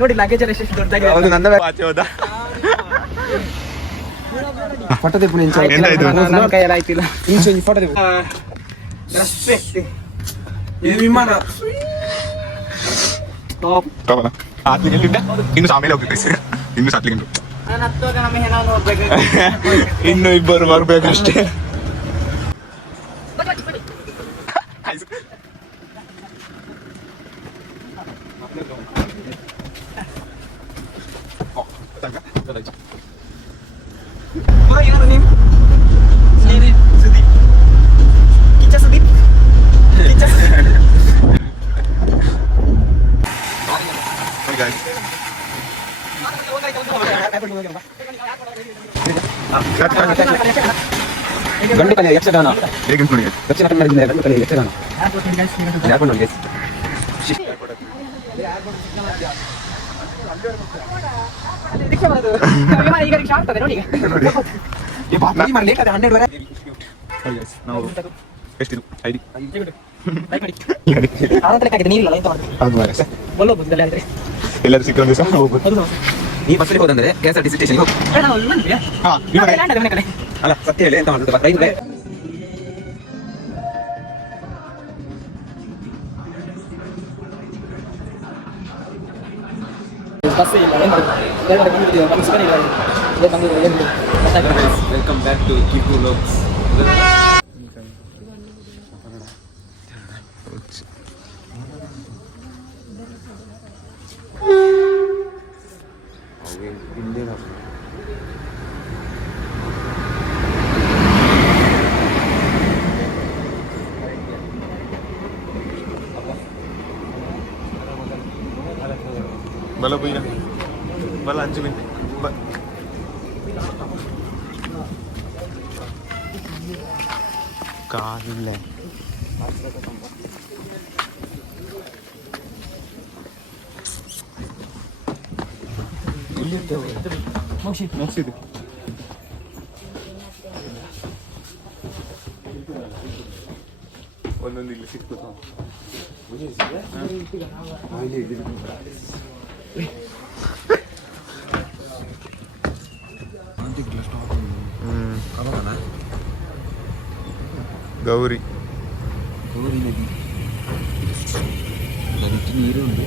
ನೋಡಿ ಲಗೇಜ್ ಎಲ್ಲ ಎಷ್ಟು ದೊಡ್ಡದಾಗಿದೆ. ಫೋಟೋ ತೆಪ್ಪು ಕೈಯಲ್ಲಿ ಆಯ್ತಿಲ್ಲ. ಫೋಟೋ ತೆಪ್ಪು ಇದು ವಿಮಾನ ಇನ್ನು ಆಮೇಲೆ ಹೋಗ್ಬೇಕು. ಇನ್ನು ಸಾತ್ಲಿಂಟು ನಾನು ಹತ್ತುವಾಗ ನಮ್ಮ ಹೆಣ ನೋಡ್ಬೇಕು. ಇನ್ನು ಇಬ್ಬರು ಬರ್ಬೇಕಷ್ಟೇ. ಗಂಡು ಕಲೆ ಯಕ್ಷಗಾನ ದಕ್ಷಿಣ ಕನ್ನಡದಿಂದ ಗಂಡು ಕಲೆ ಯಕ್ಷಗಾನ. ಎಲ್ಲರೂ ಸಿಕ್ಕ ದಿವಸ ಈ ಬಸ್ಸಲ್ಲಿ ಹೋದಂದ್ರೆ KSRTC ಸ್ಟೇಷನ್ ಹೋಗಿ ಅಲ್ಲ ಸತ್ಯ ಹೇಳಿ ಎಂತ ಮಾಡುತ್ತೆ ರೈಲ್ವೆ ಬಸ್ ಇಲ್ಲ. Welcome back to Keerthi vlogs. Bala punya, bala 5 menit. Kalle. Masih. ಒಂದೊಂದು ಇಲ್ಲಿ ಸಿಕ್ತು. ಗೌರಿ ಗೌರಿ ನದಿ ನದಿಗೆ ನೀರುಂಟು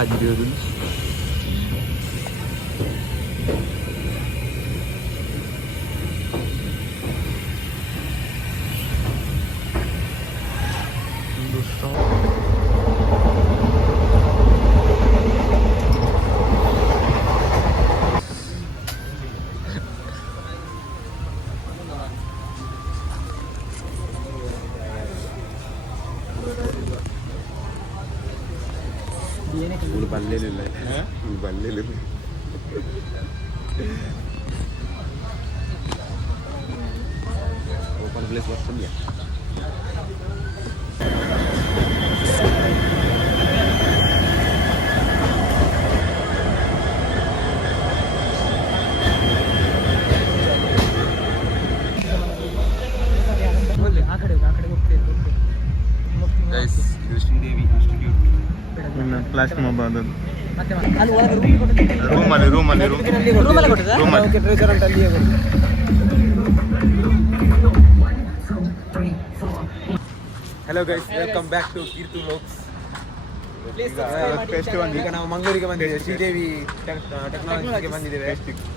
ಆಗಿರೋದು. ಬಲ್ಲೆಲಿಲ್ಲ ಬಲ್ಲೆಲಿಲ್ಲ ಓಪನ್ ಪ್ಲೇಸ್ ಬರ್ತಲ್ಲ. ಇದು ಶ್ರೀದೇವಿ ಇನ್ಸ್ಟಿಟ್ಯೂಟ್. ಫ್ಲಾಶ್ ಮಾಬ್ ಅದು ರೂಮಲ್ಲಿ hello guys, welcome back to Keerthi vlogs. ಈಗ ನಾವು ಮಂಗಳೂರಿಗೆ ಬಂದಿದ್ದೇವೆ. ಶ್ರೀದೇವಿ ಟೆಕ್ನಾಲಜಿಗೆ ಬಂದಿದ್ದೇವೆ.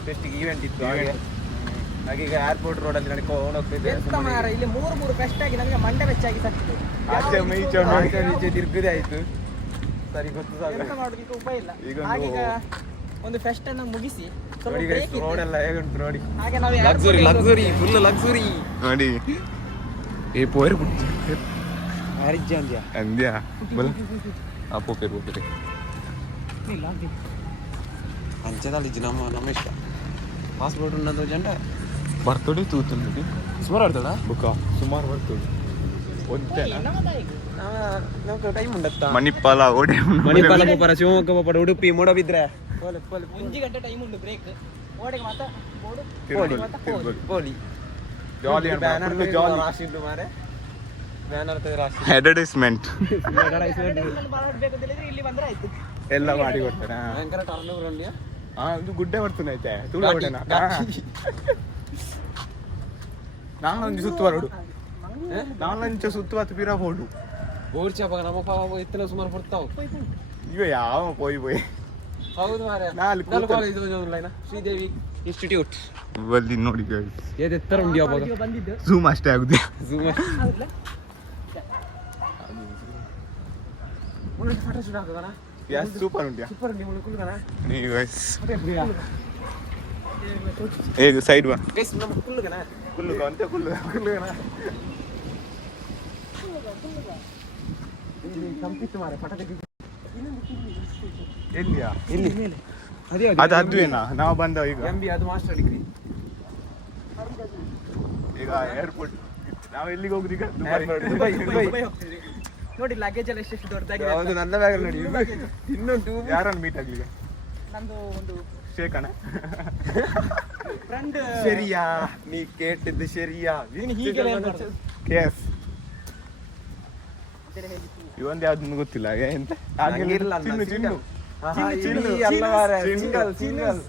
ಫೆಸ್ಟಿಗೆ ಈವೆಂಟ್ ಇತ್ತು ಹಾಗೆ ಈಗ ಏರ್ಪೋರ್ಟ್ ರೋಡಲ್ಲಿ ನಡ್ಕೊಂಡು ಹೋಗ್ತಿದ್ದೇವೆ. ಇಲ್ಲಿ ಮೂರು ಫೆಸ್ಟ್ ಆಗಿ ನಮಗೆ ಮಂಡೆ ಬೆಚ್ಚಾಗಿ ಸಾಕಿತ್ತು. ತಿರ್ಗದೆ ಆಯ್ತು. ಸರಿ ಗೊತ್ತು ಮಾಡೋದಕ್ಕೆ ಉಪಾಯ ಇಲ್ಲ. ಈಗ ಒಂದು ಫೆಸ್ಟ್ ಅನ್ನು ಮುಗಿಸಿ ರೋಡ್ ಎಲ್ಲ ಹೇಗುಂಟು ನೋಡಿ. ಹಾಗೆ ನಾವು ಲಕ್ಸುರಿ ಫುಲ್ ಲಕ್ಸುರಿ ನೋಡಿ. ಏ ಪೋಯರ್ ಬಿಟ್ಟು ಅಂದ್ಯಾ ಬಲ್ ಆ ಪೋಪೆ ಅಂಚದಲ್ಲಿ ನಮ್ಮ ಇಷ್ಟ. ಪಾಸ್ಪೋರ್ಟ್ ఉన్నదో ಜಂಡ ಬರ್ತಡೆ ತೂತುಂಡಿ ಸುಮಾರು ಆಡ್ತಾಳ ಬುಕ್ಕ ಸುಮಾರು ಬರ್ತಡೆ ನಮ್ಗೆ ಟೈಮ್ ಉಂಡತ್ತಾ. ಮಣಿಪಾಲ ಪೋಪರ ಶಿವಮೊಗ್ಗ ಪೋಪರ ಉಡುಪಿ ಮೂಡಬಿದ್ರೆ 1 ಗಂಟೆ ಟೈಮ್ ಉಂಟು ಬ್ರೇಕ್. ಓಡಿಗೆ ಮತ್ತೆ ಬೋರ್ಡ್ ತಿರುಗೋಲಿ, ಮತ್ತೆ ತಿರುಗೋಲಿ. ಗೋಲಿ ಜಾಲಿ ಅಂತ ಬ್ಯಾನರ್ full ಜಾಲಿ. ರಾಶಿ ಉಂಟು ಮಾರೆ ಬ್ಯಾನರ್ ತೆಗೆದು ರಾಶಿ ಅಡ್ವರ್ಟೈಸ್ಮೆಂಟ್ ಬೇಕಂತೇಳಿದ್ರೆ ಇಲ್ಲಿ ಬಂದ್ರೆ ಆಯ್ತು ಎಲ್ಲ ಮಾಡಿ ಕೊಡ್ತಾರೆ. ಭಯಂಕರ ಟರ್ನ್ ಓವರ್ ಉಂಡಿಯಾ ಇದು ಗುಡ್ಡೆ ಬರ್ತದೆ ಐತೆ ತುಳು ಹೊಡೆನ ನಾನೊಂದು ಸುತ್ತು ಬರೋಡು ನಾನೊಂಚ ಸುತ್ತು ಹತ್ತು ಪಿರ ಹೋಡು ಬೋರ್ಚಿ ಹಬ್ಬ ನಮ್ಮ ಪಾಪ ಇತ್ತಲ ಸುಮಾರು ಬರ್ತಾವು ಈಗ ಯಾವ ಪೋಯ್ ಪೋಯ್ ಹೌದು ಮಾರೆ ನಾಲ್ಕು ನಾಲ್ಕು ಕಾಲೇಜ್ ಓದಿಲ್ಲ ಶ್ರೀದೇವಿ ಇನ್ಸ್ಟಿಟ್ಯೂಟ್ ಬಲ್ಲಿ ನೋಡಿ ಏದು ಎತ್ತರ ಉಂಡಿ ಹಬ್ಬ ಬಂದಿದ್ದು ಝೂಮ್ ಅಷ್ಟೇ ಆಗುದು. ಝೂಮ್ ಫೋಟೋ ಶೂಟ್ ಆಗ್ತದಣ್ಣ ಸೂಪರ್ ಉಂಟ್ಯಾ ಸೂಪರ್ ಉಂಡಿ ಕುಲ್ಕಣ ನೀವು ಹೇಗೆ ಸೈಡ್ ಬಾ ಗೈಸ್ ನಮ್ಮ ಕುಲ್ಕಣ ಕುಲ್ಲು ಅಂತ ಕುಲ್ಲು ಕುಲ್ಲುಗನ ಇಲ್ಲಿ ಕಂಪಿತ್ತು ಮಾರೆ ಫೋಟೋ ತೆಗಿ ಎಲ್ಲಿಯಾ ಇಲ್ಲಿ ಮೇಲೆ ಅದೇ ಅದು ಅದುವೇನಾ ನಾವು ಬಂದ ಈಗ MBA ಅದು ಮಾಸ್ಟರ್ ಡಿಗ್ರಿ ಈಗ ಏರ್ಪೋರ್ಟ್ ನಾವು ಎಲ್ಲಿಗೆ ಹೋಗುದು ಈಗ ದುಬೈ ಹೋಗ್ತಿದ್ವಿ ನೋಡಿ ಲಗೇಜ್ ಎಲ್ಲ ಎಷ್ಟು ದೊಡ್ಡದಾಗಿದೆ ಹೌದು ನನ್ನ ಬ್ಯಾಗ್ ನೋಡಿ ಇನ್ನೊಂದು ಯಾರನ್ನು ಮೀಟ್ ಆಗ್ಲಿಲ್ಲ ನಂದು ಒಂದು ಶೇಖನ ಫ್ರೆಂಡ್ ಸರಿಯಾ ನೀ ಕೇಟಿದ್ದು ಸರಿಯಾ ಹೀಗೆಲ್ಲ ಕೇಸ್ ಇವೊಂದು ಯಾವ್ದು ಗೊತ್ತಿಲ್ಲ ಎಂತ ಚಿನ್ನು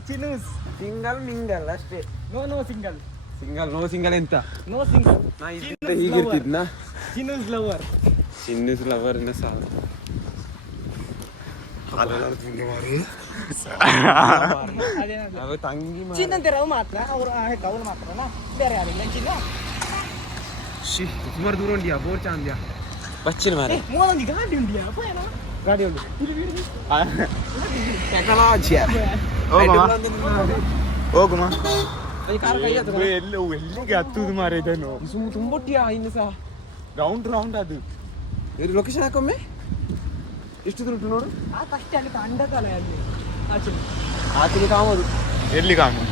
ಚಿನ್ನು ಸಿಂಗಲ್ ಮಿಂಗಲ್ ಅಷ್ಟೇ no single single no single ಎಂತ ನೋ ಸಿಂಗಲ್ ನಾ ಇದ್ದಿದ್ದೆ ಹೀಗಿರ್ತಿದ್ನ ಚಿನ್ನೂಸ್ ಲವರ್ ಚಿನ್ನೂಸ್ ಲವರ್ ಇನ್ನ ಸಾಲ ತಂಗಿ ಚಿನ್ನಂತೆ ಮಾತ್ರ ಅವರು ಕೌಲ್ ಮಾತ್ರನಾ ಬೇರೆ ಯಾರಿಲ್ಲ ಚಿನ್ನ ಸುಮಾರು ದೂರ ಉಂಡಿಯಾ ಬೋರ್ ಚಾಂದ್ಯಾ ಬಚ್ಚಿನ ಮಾರೆ ಮೂವೊಂದು ಗಾಡಿ ಉಂಡಿಯಾ ಗಾಡಿ ಉಂಟು ಟೆಕ್ನಾಲಜಿ ಹೋಗುಮ ಎಲ್ಲಿ ಎಲ್ಲಿಗೆ ಹತ್ತುದು ಮಾರ ಇದನ್ನು ತುಂಬೊಟ್ಟಿಯಾ ಇನ್ನು ಸಹ ರೌಂಡ್ ರೌಂಡ್ ಅದು ಲೊಕೇಶನ್ ಹಾಕೊಮ್ಮೆ ಎಷ್ಟು ದೂರ ಉಂಟು ನೋಡು ಅಷ್ಟೇ ಅಲ್ಲಿ ಅಂಡಕಾಲ ಅಲ್ಲಿ ಆಚೆ ಕಾಮದು ಎಲ್ಲಿ ಕಾಮು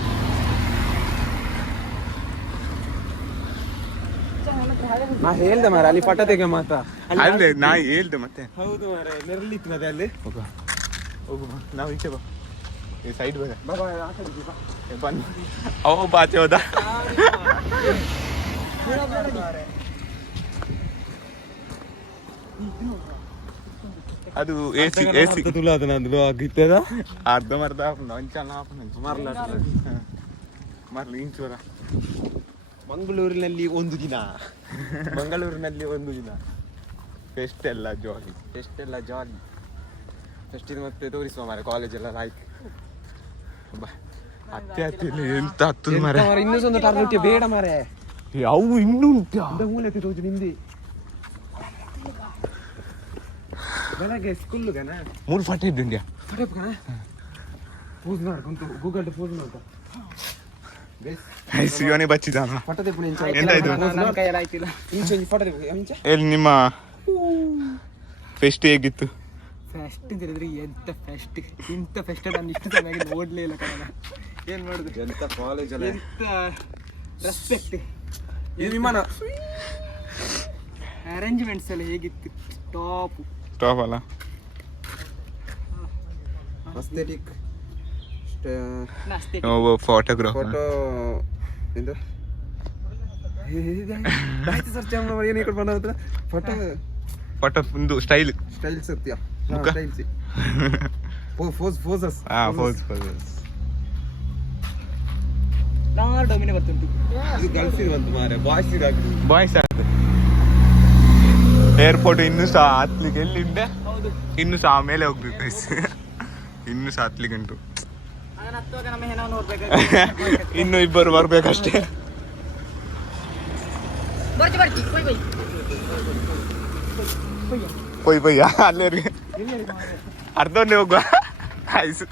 ನಾ ಹೇಳ್ದೆ ಮಾರ ಅಲ್ಲಿ ಪಟ ತೆಗೆ ಮಾತಾ ಅಲ್ಲೇ ನಾ ಹೇಳ್ದೆ ಮತ್ತೆ ಹೌದು ಮಾರ ನೆರಳಿತ್ತು ಮತ್ತೆ ಅಲ್ಲಿ ಹೋಗುವ ನಾವು ಈಚೆ ಬಾ ಈ ಸೈಡ್ ಬೇಗ ಬಾ ಬನ್ನಿ ಅವ ಬಾಚೆ ಹೋದ ಅದು ಎಸಿ ಎಸಿ ತುಲಾದ ನಂದು ಆಗಿತ್ತದ ಅರ್ಧಮರ್ಧ ಒಂಚಲ ಮರ್ಲಿ ಇಂಚೂರ ಮಂಗಳೂರಿನಲ್ಲಿ ಒಂದು ದಿನ ಫೆಸ್ಟ್ ಎಲ್ಲ ಜಾಲಿ ಎಷ್ಟೆಲ್ಲ ಜಾಲಿ ಫೆಸ್ಟಿನ ಮತ್ತೆ ತೋರಿಸುವ ಮಾರೆ ಕಾಲೇಜ್ ಎಲ್ಲ ಲೈಕ್ ಹತ್ತಿ ಎಂತ ಹತ್ತದ ಮರ ಇನ್ನೂ ಒಂದು ಟರ್ನುಟ್ಟಿ ಬೇಡ ಮಾರೆ ಅವು ಇನ್ನೂ ಉಂಟಾ ಮೂಲಕ್ಕೆ ತೋಜು ನಿಂದಿ ಬೆಳಗ್ಗೆ ಸ್ಕೂಲ್ಗನ 3 ಫಾಟೆ ಇದ್ದುಂಡ್ಯಾ ಫಟೇಪ್ಕನ ಪೋಸ್ ಮಾಡ್ಕೊಂತು ಗೂಗಲ್ ಪೋಸ್ ಮಾಡ್ತಾ ಸಿಯೋನಿ ಬಚ್ಚಿದಾನ ಫೋಟೋ ತೆಪ್ಪು ಇಂಚ ಎಂತ ಇದು? ನನ್ನ ಕೈಯಲ್ಲಿ ಆಯ್ತಿಲ್ಲ ಇಂಚ ಫೋಟೋ ತೆಪ್ಪು ಇಂಚ ಎಲ್ಲಿ ನಿಮ್ಮ ಫೆಸ್ಟ್ ಹೇಗಿತ್ತು ಫೆಸ್ಟ್ ಅಂತ ಹೇಳಿದ್ರೆ ಎಂತ ಫೆಸ್ಟ್ ಇಂಥ ಫೆಸ್ಟ್ ನಾನು ಇಷ್ಟು ಚೆನ್ನಾಗಿ ನೋಡ್ಲೇ ಇಲ್ಲ ಕಣ ಏನ್ ಮಾಡುದು ಎಂತ ಕಾಲೇಜ್ ಅಲ್ಲ ಎಂತ ರೆಸ್ಪೆಕ್ಟ್ ಇದು ವಿಮಾನ ಅರೇಂಜ್ಮೆಂಟ್ಸ್ ಎಲ್ಲ ಹೇಗಿತ್ತು ಟಾಪ್ ಟಾಪ್ ಅಲ್ಲ ಅಸ್ಥೆಟಿಕ್ ಫೋಟೋಗ್ರಾಫ್ ಫೋಟೋ ಎಂದು ಆಯ್ತು ಸರ್ ಚಾಮರ ಏನು ಈ ಕಡೆ ಬಂದ ಫೋಟೋ ಫೋಟೋ ಒಂದು ಸ್ಟೈಲ್ ಸ್ಟೈಲ್ ಸತ್ಯ ಮುಖ? ಸ್ಟೈಲ್ ಫೋಸಸ್ ಫೋಸ್ ಡೊಮಿನೆ ಬರ್ತುಂಟು ಇದು ಗರ್ಲ್ಸ್ ಬಂತು ಮಾರೆ ಬಾಯ್ಸ್ ಇದಾಗ್ತದೆ ಬಾಯ್ಸ್ ಏರ್ಪೋರ್ಟ್ ಇನ್ನೂ ಸಹ ಹತ್ಲಿಕ್ಕೆ ಎಲ್ಲಿ ಉಂಟೆ ಹೌದು ಇನ್ನೂ ಸಹ ಆಮೇಲೆ ಹೋಗ್ಬೇಕು guys. ಇನ್ನೂ ಸಹ ಹತ್ಲಿಕ್ಕೆ ಉಂಟು ನಾನು ಹತ್ತುವಾಗ ನಮ್ಮ ಹೆಣ ನೋಡ್ಬೇಕು ಇನ್ನು ಇಬ್ಬರು ಬರ್ಬೇಕಷ್ಟೇ ಪೊಯ್ ಪೊಯ್ಯ ಅಲ್ಲಿವರೆಗೆ ಅರ್ಧವನ್ನೇ ಹೋಗುವ ಆಯ್ಸು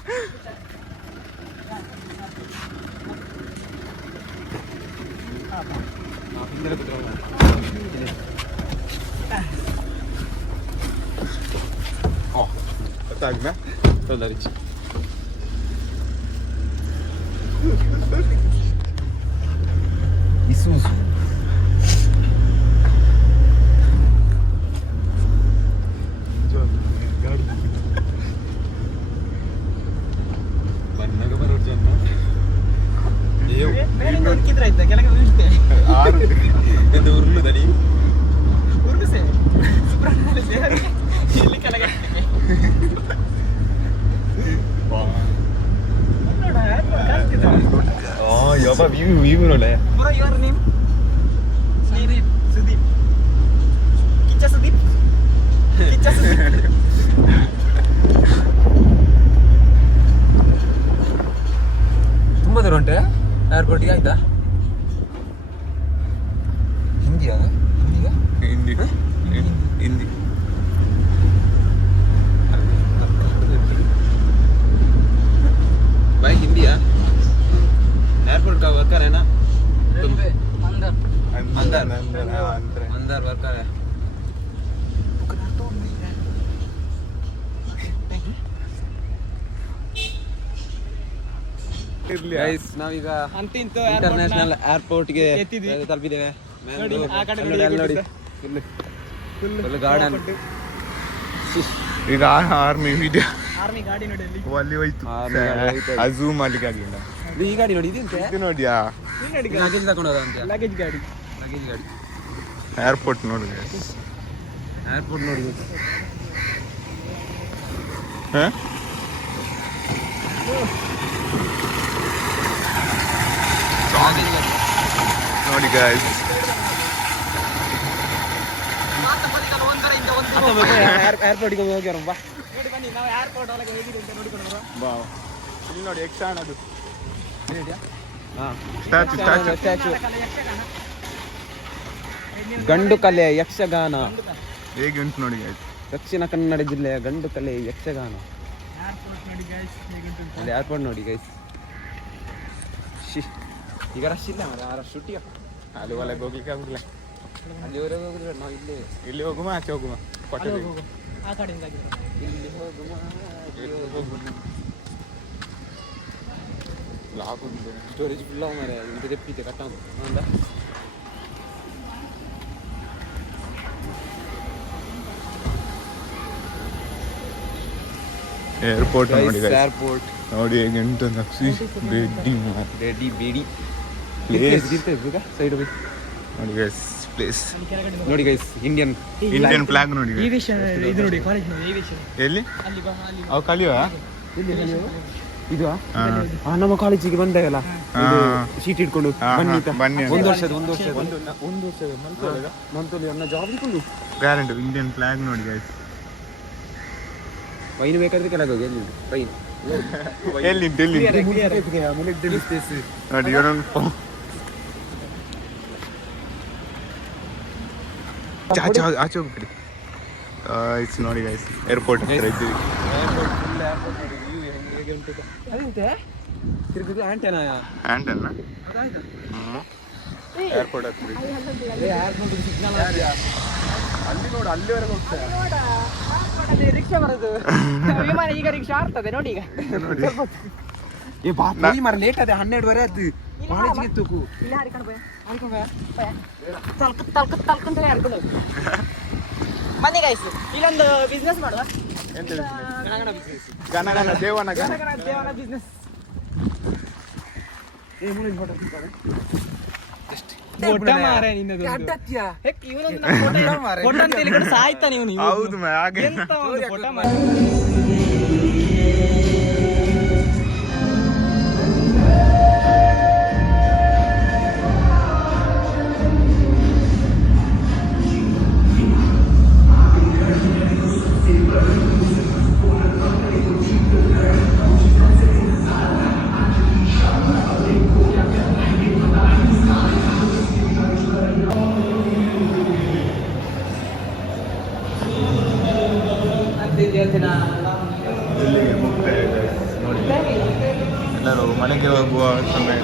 ಗೊತ್ತಾಗ್ನ ತೊಂದರಿಚಿ ಇಸೂಸು ಬಣ್ಣಗ ಬರೋ ಜನ ಹುಡುಕಿದ್ರೆ ಆಯ್ತಾ ಕೆಳಗೆ ಬೀಳ್ತೆ ಎಂದು ಉರುಳುದಡಿ ಉರುಳಿಸೆ ಸುಬ್ರಹ್ಮಣ್ಯ ಇಲ್ಲಿ ಕೆಳಗೆ ಯಪ್ಪ ವ್ಯೂ ನೋಡೆ bro your name Sudeep Kichcha Sudeep ತುಂಬ ದೂರ ಉಂಟೆ ಏರ್ಪೋರ್ಟಿಗೆ ಆಯ್ತಾ ಹಿಂದಿಯಾ ಹಿಂದಿ ಹಿಂದಿ भाई हिंदी है एयरपोर्ट का वर्कर है ना अंदर वर्कर है ಗೈಸ್ ನಾವೀಗ ಅಂತಿಂತು ಇಂಟರ್ನ್ಯಾಷನಲ್ ಏರ್ಪೋರ್ಟ್ಗೆ ಎತ್ತಿದ್ವಿ. ತಲುಪಿದ್ದೇವೆ ನೋಡಿ, ಆ ಕಡೆ ಅಲ್ಲಿ ನೋಡಿ, ನೋಡಿ ಫುಲ್ ಗಾರ್ಡನ್ ಈಗ ಆರ್ಮಿ ವಿಡಿಯೋ ಆರ್ಮಿ ಗಾಡಿ ನೋಡಿ ಅಲ್ಲಿ ಅಲ್ಲಿ ಹೋಯ್ತು Army ಗಾಡಿ ಹೋಯ್ತು. ಆ ಝೂಮ್ ಮಾಡ್ಲಿಕ್ಕೆ ಆಗಲಿಲ್ಲ ಈ ಗಾಡಿ ನೋಡಿ ಇದಂತೆ ಇದು ನೋಡಿಯಾ ಲಗೇಜ್ ತಗೊಂಡು ಹೋದ ಅಂತ ಲಗೇಜ್ ಗಾಡಿ ಲಗೇಜ್ ಗಾಡಿ ಏರ್ಪೋರ್ಟ್ ನೋಡಿ ಏರ್ಪೋರ್ಟ್ ನೋಡಿ ಹಾ ನೋಡಿ ಗಾಯ್ಸ್ ಏರ್ಪೋರ್ಟ್ಗೆ ಹೋಗಿ ಬರೋಣ ಬಾ ನೋಡಿ ಬನ್ನಿ ನಾವು ಏರ್ಪೋರ್ಟ್ ಒಳಗೆ ಹೇಗಿದೆ ಅಂತ ನೋಡಿಕೊಂಡು ಬರುವ ಬಾ ಇಲ್ಲಿ ನೋಡಿ ಯಕ್ಷಗಾನ ಅದು ಹಾಂ ಸ್ಟ್ಯಾಚು ಸ್ಟ್ಯಾಚು ಸ್ಟ್ಯಾಚು ಯಕ್ಷಗಾನ ಗಂಡು ಕಲೆ ಯಕ್ಷಗಾನ ಹೇಗೆ ಉಂಟು ನೋಡಿ ಗಾಯ್ಸ್ ದಕ್ಷಿಣ ಕನ್ನಡ ಜಿಲ್ಲೆಯ ಗಂಡು ಕಲೆ ಯಕ್ಷಗಾನ ಏರ್ಪೋರ್ಟ್ ನೋಡಿ ಗೈಸ್ ಹೇಗುಂಟು ಅಲ್ಲಿ ಏರ್ಪೋರ್ಟ್ ನೋಡಿ ಗೈಸ್ ಈಗ ರಶ್ ಇಲ್ಲ ಮರ ರಶ್ ಹುಟ್ಟಿಯ ಅಲ್ಲಿ ಒಳಗೆ ಹೋಗ್ಲಿಕ್ಕೆ ಆಗುದಿಲ್ಲ ಅಲ್ಲಿವರೆಗೆ ಹೋಗಿದ್ರೆ ನಾವು ಇಲ್ಲೇ ಇಲ್ಲಿ ಹೋಗುಮ ಆಚೆ ಹೋಗುಮ ಅಲ್ಲಿ ಹೋಗು ಆ ಕಡೆಯಿಂದ ಆಗಿದ್ರೆ ಇಲ್ಲಿ ಹೋಗುವ ಸ್ಟೋರೇಜ್ ಫುಲ್ ಅವ ಮರೆ ಇಂತ ತೆಪ್ಪಿತೆ ಕಟ್ಟ ಅಂದ ಏರ್ಪೋರ್ಟ್ ನೋಡಿ guys. ಏರ್ಪೋರ್ಟ್ ನೋಡಿ ಹೇಗೆ ಉಂಟು ನಕ್ಷಿ ಬೆಡ್ಡಿ ರೆಡಿ ಬೇಡಿ ಪ್ಲೇಸ್ ಸೈಡ್ ಹೋಗಿ ನೋಡಿ ಗೈಸ್ ಪ್ಲೇಸ್ ಅಲ್ಲಿ ಕೆಳಗಡೆ ನೋಡಿ ಗೈಸ್ ಇಂಡಿಯನ್ ಇಂಡಿಯನ್ ಫ್ಲಾಗ್ ನೋಡಿ guys. ಏವಿಯೇಷನ್ ಇದು ನೋಡಿ ಕಾಲೇಜ್ ನೋಡಿ ಏವಿಯೇಷನ್ ಎಲ್ಲಿ ಅಲ್ಲಿ ಬಾ ಅಲ್ಲಿ ಅವು ಕಲಿಯುವ ಇದು ಹಾ. ನಮ್ಮ ಕಾಲೇಜಿಗೆ ಬಂದಾಗಲ್ಲ ಹಾ. ಶೀಟ್ ಇಟ್ಕೊಂಡು ಹಾ, ಹಾ, ಬನ್ನಿ ಅಂತ. ಬನ್ನಿ ಅಂತ. ಒಂದು ವರ್ಷದ ಮಂತಲ್ಲಿ ಅನ್ನ ಜಾಬ್ ಇಟ್ಕೊಂಡು ಗ್ಯಾರಂಟಿ ಇಂಡಿಯನ್ ಫ್ಲಾಗ್ ನೋಡಿ ಗೈಸ್ ವೈನ್ ಬೇಕಾದ್ರೆ ಕೆಳಗೆ ಹೋಗಿ ಎಲ್ಲಿ ವೈನ್ ಎಲ್ಲಿ ಉಂಟು, ಎಲ್ಲಿ ಉಂಟು? ನೋಡಿ ಇವನೊಂದು ಆಚೆ ಆಚೆ ಹೋಗ್ಬಿಡಿ ಇಟ್ಸ್ ನೋಡಿ ಗೈಸ್ ಏರ್ಪೋರ್ಟ್ ಹತ್ರ ಇದ್ದೀವಿ ಅದಂತೆ ತಿರುಗುದು ಆಂಟೆನಾ ಆ್ಯಂಟನ್ನ ಏರ್ಪೋರ್ಟ್ ಹತ್ರ ಅಲ್ಲಿ ನೋಡು ಅಲ್ಲಿವರೆಗೆ ಹೋಗ್ತಾರೆ ರಿಕ್ಷಾ ಬರೋದು ವಿಮಾನ ಈಗ ರಿಕ್ಷಾ ಆಡ್ತದೆ ನೋಡಿ ಈಗ ನೋಡಿ ಏ ಬಾಪ ಮರ ಲೇಟ್ ಅದೇ 12 ಆಯ್ತು ಕಾಲೇಜಿಗೆ ತೂಕು ಇಲ್ಲ ಹಾರಿಕೊಂಡು ಬಾ ಹಾರಿಕೊಂಡು ಬಾ ತಲ್ಕಂತ ಹಾರಿಕೊಂಡು ಬನ್ನಿ ಗೈಸ್ ಇಲ್ಲೊಂದು ಬಿಸ್ನೆಸ್ ಮಾಡುವ ಎಂತ ಗಣಗಣ ಬಿಸ್ನೆಸ್ ಗಣಗಣ ದೇವನ ಗಣಗಣ ದೇವನ ಬಿಸ್ನೆಸ್ ಏ ಮುಂದಿನ ಫೋಟೋ ಫೋಟೋ ಮಾರೆ ನಿನ್ನದು ಅಡ್ಡತ್ಯಾ ಇವನೊಂದು ಫೋಟೋ ಅಂತ ಹೇಳಿಕೊಂಡು ಸಾಯ್ತಾನೆ ಇವನು ಹೌದು ಹಾಗೆ ಎಂತ ಒಂದು ಫೋಟೋ ಮಾರೆ ಇಲ್ಲಿಗೆ ಮುಕ್ತಾಯ guys. ನೋಡಿ ಎಲ್ಲರೂ ಮನೆಗೆ ಹೋಗುವ ಸಮಯ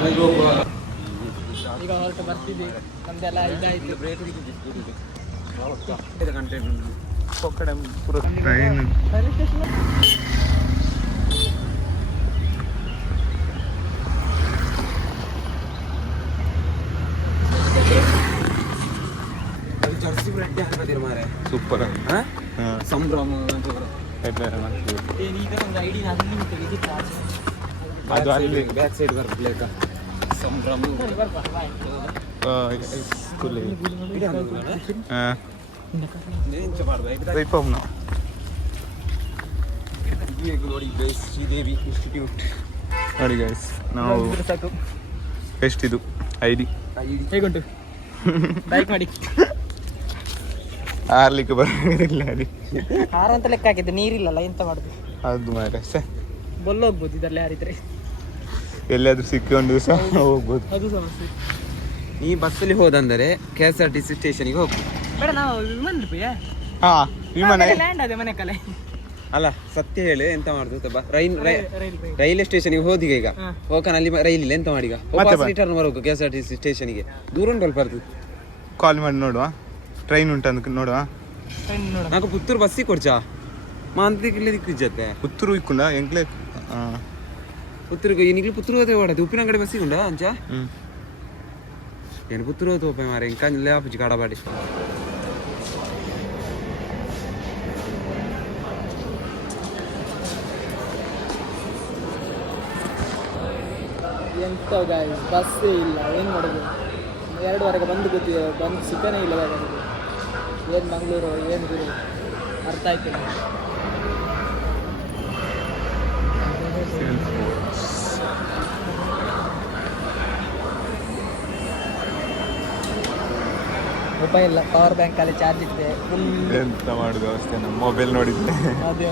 ಈಗ ಹೊರಟು ಬರ್ತಿದ್ದೀವಿ ನಮ್ದೆಲ್ಲ ಇದಾಯ್ತು ಕಡೆ ಪೂರ ಟ್ರೈನ್ ಜರ್ಸಿ ಬ್ರೆಡ್ ಹಾಕದಿರ ಮಾರೆ ಸೂಪರ್ ಸಂಭ್ರಮ ಅಂತ ಈಗ ಒಂದು ಐಡಿ ನಾನು ವಿಸಿಟ್ ಅದು ಅಲ್ಲಿ ಬ್ಯಾಕ್ ಸೈಡ್ ಬರ್ಬೇಕಾ ಸಂಭ್ರಮ. ನೋಡಿ ಗೈಸ್, ಶ್ರೀದೇವಿ ಇನ್ಸ್ಟಿಟ್ಯೂಟ್ ನೋಡಿ ಗೈಸ್, ನಾವು ಎಷ್ಟಿದು ID ಹೇಗುಂಟು ಲೈಕ್ ಮಾಡಿ. ಆರ್ಲಿಕ್ಕೆ ಬರೋದಿಲ್ಲ ಅಲ್ಲಿ, ಹಾರ ಅಂತ ಲೆಕ್ಕ ಹಾಕಿದ್ದು, ನೀರಿಲ್ಲಲ್ಲ ಎಂತ ಮಾಡುದು. ಅದು ಮಾರ ಬೊಲ್ಲ ಹೋಗ್ಬೋದು ಇದರಲ್ಲಿ ಹಾರಿದ್ರೆ, ಎಲ್ಲಿಯಾದ್ರೂ ಸಿಕ್ಕೊಂಡು ಸಹ ಹೋಗ್ಬೋದು. ಅದು ಸಮಸ್ಯೆ. ಈ ಬಸ್ಸಲ್ಲಿ ಹೋದಂದರೆ KSRTC ಸ್ಟೇಷನ್ಗೆ ಹೋಗ್ಬೋದು. ಬೇಡ, ನಾವು ವಿಮಾನ ಹಾ ವಿಮಾನ ಲ್ಯಾಂಡ್ ಅದೇ ಮನೆ ಕಲೆ. ಅಲ್ಲ ಸತ್ಯ ಹೇಳಿ, ಎಂತ ಮಾಡುದು ರೈಲ್ವೆ ಸ್ಟೇಷನ್ಗೆ ಹೋದಿಗ ಈಗ ಹೋಗನ ಅಲ್ಲಿ ರೈಲ್ ಇಲ್ಲ, ಎಂತ ಮಾಡಿಗ ವಾಪಸ್ ರಿಟರ್ನ್ ಬರೋದು KSRTC ಸ್ಟೇಷನ್ಗೆ. ದೂರ ಉಂಟು ಬರ್ದು ಕಾಲ್ ಮಾಡಿ ನೋಡುವ, ಟ್ರೈನ್ ಉಂಟು ಅಂತ ನೋಡುವ. నాకు పుత్తూరు బస్సు కొడుచా మా అంతకి దిక్కుజತ್ತೆ ಪುತ್ತೂರು ಇಕ್ಕುಂಡ ಎಂಕ್ಲೆ పుత్తూరుకు ఇనికి పుత్తూరు పోతే వాడది ఉప్పిన అంగడి బస్సు ఉండా అంచా నేను పుత్తూరు పోతే పోయి మరి ఇంకా లేపచ్చి కాడబాటి ಎಂತ ಗಾಯ್ಸ್, ಬಸ್ಸೇ ಇಲ್ಲ, ಏನು ಮಾಡೋದು? 2ವರೆಗೆ ಬಂದು ಕೂತಿದೆ, ಬಂದು ಸಿಕ್ಕನೇ ಇಲ್ಲ. ಏನು ಮಂಗಳೂರು ಏನು ಗುರು ಅರ್ಥ ಆಯ್ತಿಲ್ಲ. ಮೊಬೈಲ್ ಇಲ್ಲ, ಪವರ್ ಬ್ಯಾಂಕಲ್ಲಿ ಚಾರ್ಜ್ ಇತ್ತೆ ಫುಲ್. ಎಂತ ಮಾಡುದು ಅಷ್ಟೇ, ನಮ್ಮ ಮೊಬೈಲ್ ನೋಡಿದ್ದೆ. ಅದೇ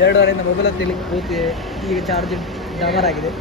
2ವರೆಯಿಂದ ಮೊಬೈಲ್ ಹತ್ತಿಲಿ ಕೂತಿದೆ, ಈಗ ಚಾರ್ಜ್ ಡಮರ್ ಆಗಿದೆ.